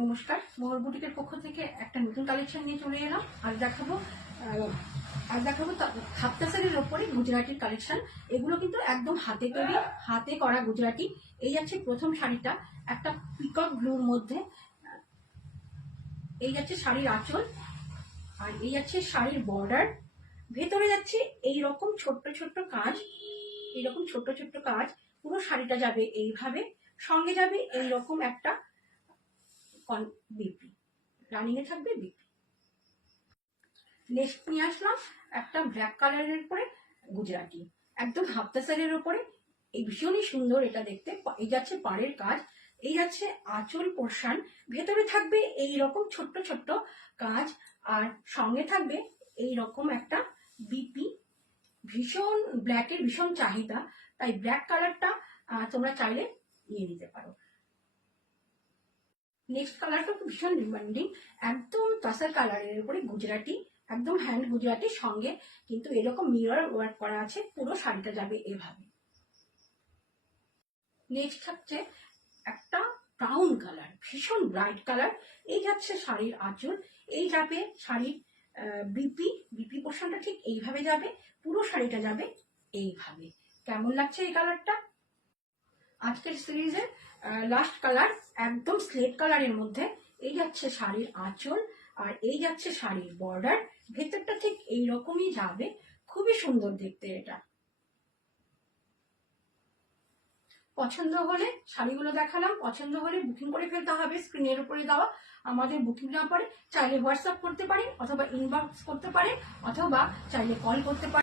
নমস্কার, মোহর বুটিকের পক্ষ থেকে একটা নতুন কালেকশন নিয়ে চলে এলাম। আজ দেখাবো হাফ তাসারের ওপরে গুজরাটির কালেকশন। এগুলো কিন্তু একদম হাতে তৈরি, হাতে করা গুজরাটি। এই যাচ্ছে প্রথম শাড়িটা, একটা পিকক ব্লুর মধ্যে। এই যাচ্ছে শাড়ির আঁচল, আর এই যাচ্ছে শাড়ির বর্ডার। ভেতরে যাচ্ছে এইরকম ছোট্ট ছোট্ট কাজ, এইরকম ছোট্ট ছোট্ট কাজ। পুরো শাড়িটা যাবে এইভাবে, সঙ্গে যাবে এইরকম একটা বিপি, রানিং এ থাকবে বিপি। নেক্সট নিয়ে আসলাম একটা ব্ল্যাক কালারের উপরে গুজরাটি, একদম হাফ তাসারের উপরে। এই ভীষণই সুন্দর এটা দেখতে। এই যাচ্ছে পাড়ের কাজ, এই যাচ্ছে আঁচল পোর্শন। ভেতরে থাকবে এই রকম ছোট্ট ছোট্ট কাজ, আর সঙ্গে থাকবে এই রকম একটা বিপি। ভীষণ ব্ল্যাকের ভীষণ চাহিদা, তাই ব্ল্যাক কালারটা তোমরা চাইলে নিয়ে নিতে পারো। নেক্সট কালারটা ভীষণ ডিমান্ডিং, একদম তাসার কালারের উপরে গুজরাটি, একদম হ্যান্ড গুজরাটির সঙ্গে কিন্তু এরকম মিরর ওয়ার্ক করা আছে। পুরো শাড়িটা যাবে এভাবে। নেক্সট থাকছে একটা ব্রাউন কালার, ভীষণ ব্রাইট কালার। এই যাচ্ছে শাড়ির আঁচল, এই যাবে শাড়ির বিপি। বিপি পোর্শনটা ঠিক এইভাবে যাবে, পুরো শাড়িটা যাবে এইভাবে। কেমন লাগছে এই কালারটা? আজকের সিরিজের লাস্ট কালার, একদম স্লেট কালারের মধ্যে। এই যাচ্ছে শাড়ির আঁচল, আর এই যাচ্ছে শাড়ির বর্ডার। ভেতরটা ঠিক এইরকমই যাবে, খুবই সুন্দর দেখতে এটা। পছন্দ হলে, শাড়িগুলো দেখালাম, পছন্দ হলে বুকিং করে ফেলতে হবে স্ক্রিনের উপরে দেওয়া আমাদের বুকিং নাম্বারে। চাইলে হোয়াটসঅ্যাপ করতে পারেন, অথবা ইনবক্স করতে পারেন, অথবা চাইলে কল করতে পারেন।